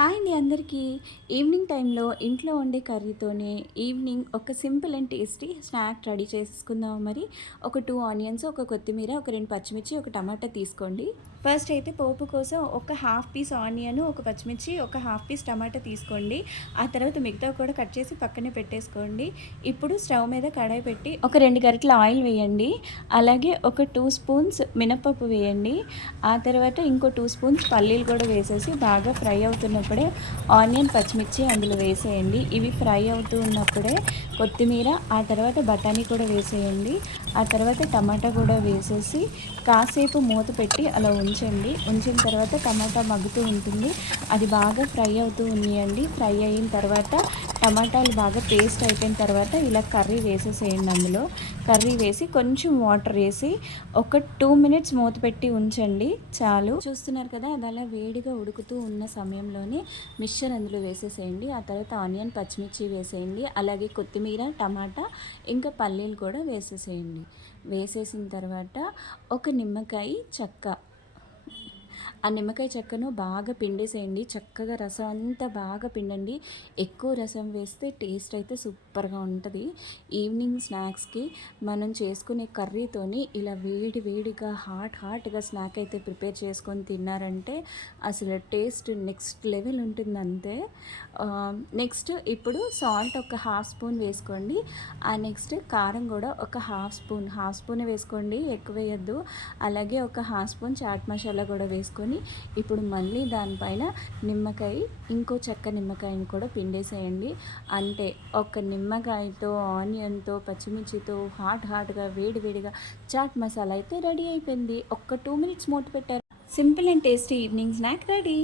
Hi అండి అందరికీ. Evening టైంలో ఇంట్లో వండే కర్రీతోనే ఈవినింగ్ ఒక simple and tasty snack ready చేసుకుందాం. మరి ఒక 2 ఆనియన్స్, ఒక కొత్తిమీర, ఒక 2 పచ్చిమిర్చి, ఒక టమాటా తీసుకోండి. ఫస్ట్ అయితే పోపు కోసం ఒక హాఫ్ పీస్ ఆనియన్, ఒక పచ్చిమిర్చి, ఒక హాఫ్ పీస్ టమాటా తీసుకోండి. ఆ తర్వాత మిగతా కూడా కట్ చేసి పక్కనే పెట్టేసుకోండి. ఇప్పుడు స్టవ్ మీద కడాయి పెట్టి ఒక 2 గరిటెల ఆయిల్ వేయండి. అలాగే ఒక 2 స్పూన్స్ మినపప్పు వేయండి. ఆ తర్వాత ఇంకో 2 స్పూన్స్ పల్లీలు కూడా వేసేసి బాగా ఫ్రై అవుతున్నప్పుడే ఆనియన్, పచ్చిమిర్చి అందులో వేసేయండి. ఇవి ఫ్రై అవుతూ ఉన్నప్పుడే కొత్తిమీర, ఆ తర్వాత బఠానీ కూడా వేసేయండి. ఆ తర్వాత టమాటా కూడా వేసేసి కాసేపు మూత పెట్టి అలా ఉంచండి. ఉంచిన తర్వాత టమాటా మగ్గుతూ ఉంటుంది. అది బాగా ఫ్రై అవుతూ ఉన్నాయండి. ఫ్రై అయిన తర్వాత టమాటాలు బాగా పేస్ట్ అయిపోయిన తర్వాత ఇలా కర్రీ వేసేసేయండి. అందులో కర్రీ వేసి కొంచెం వాటర్ వేసి ఒక 2 మినిట్స్ మూత పెట్టి ఉంచండి చాలు. చూస్తున్నారు కదా, అది అలా వేడిగా ఉడుకుతూ ఉన్న సమయంలోనే మిక్చర్ అందులో వేసేసేయండి. ఆ తర్వాత ఆనియన్, పచ్చిమిర్చి వేసేయండి. అలాగే కొత్తిమీర, టమాటా ఇంకా పల్లీలు కూడా వేసేసేయండి. వేసేసిన తర్వాత ఒక నిమ్మకాయ చెక్క, ఆ నిమ్మకాయ చెక్కను బాగా పిండేసేయండి. చక్కగా రసం అంతా బాగా పిండండి. ఎక్కువ రసం వేస్తే టేస్ట్ అయితే సూపర్గా ఉంటుంది. ఈవినింగ్ స్నాక్స్కి మనం చేసుకునే కర్రీతోని ఇలా వేడి వేడిగా హాట్గా స్నాక్ అయితే ప్రిపేర్ చేసుకొని తిన్నారంటే అసలు టేస్ట్ నెక్స్ట్ లెవెల్ ఉంటుంది అంతే. నెక్స్ట్ ఇప్పుడు సాల్ట్ ఒక హాఫ్ స్పూన్ వేసుకోండి. ఆ నెక్స్ట్ కారం కూడా ఒక హాఫ్ స్పూన్ వేసుకోండి, ఎక్కువ వేయద్దు. అలాగే ఒక హాఫ్ స్పూన్ చాట్ మసాలా కూడా వేసుకొని ఇప్పుడు మళ్ళీ దానిపైన నిమ్మకాయ, ఇంకో చెక్క నిమ్మకాయని కూడా పిండేసేయండి. అంటే ఒక నిమ్మకాయతో, ఆనియన్తో, పచ్చిమిర్చితో హాట్గా వేడిగా చాట్ మసాలా అయితే రెడీ అయిపోయింది. ఒక్క 2 మినిట్స్ మూత పెట్టారు. Simple and tasty evening snack ready.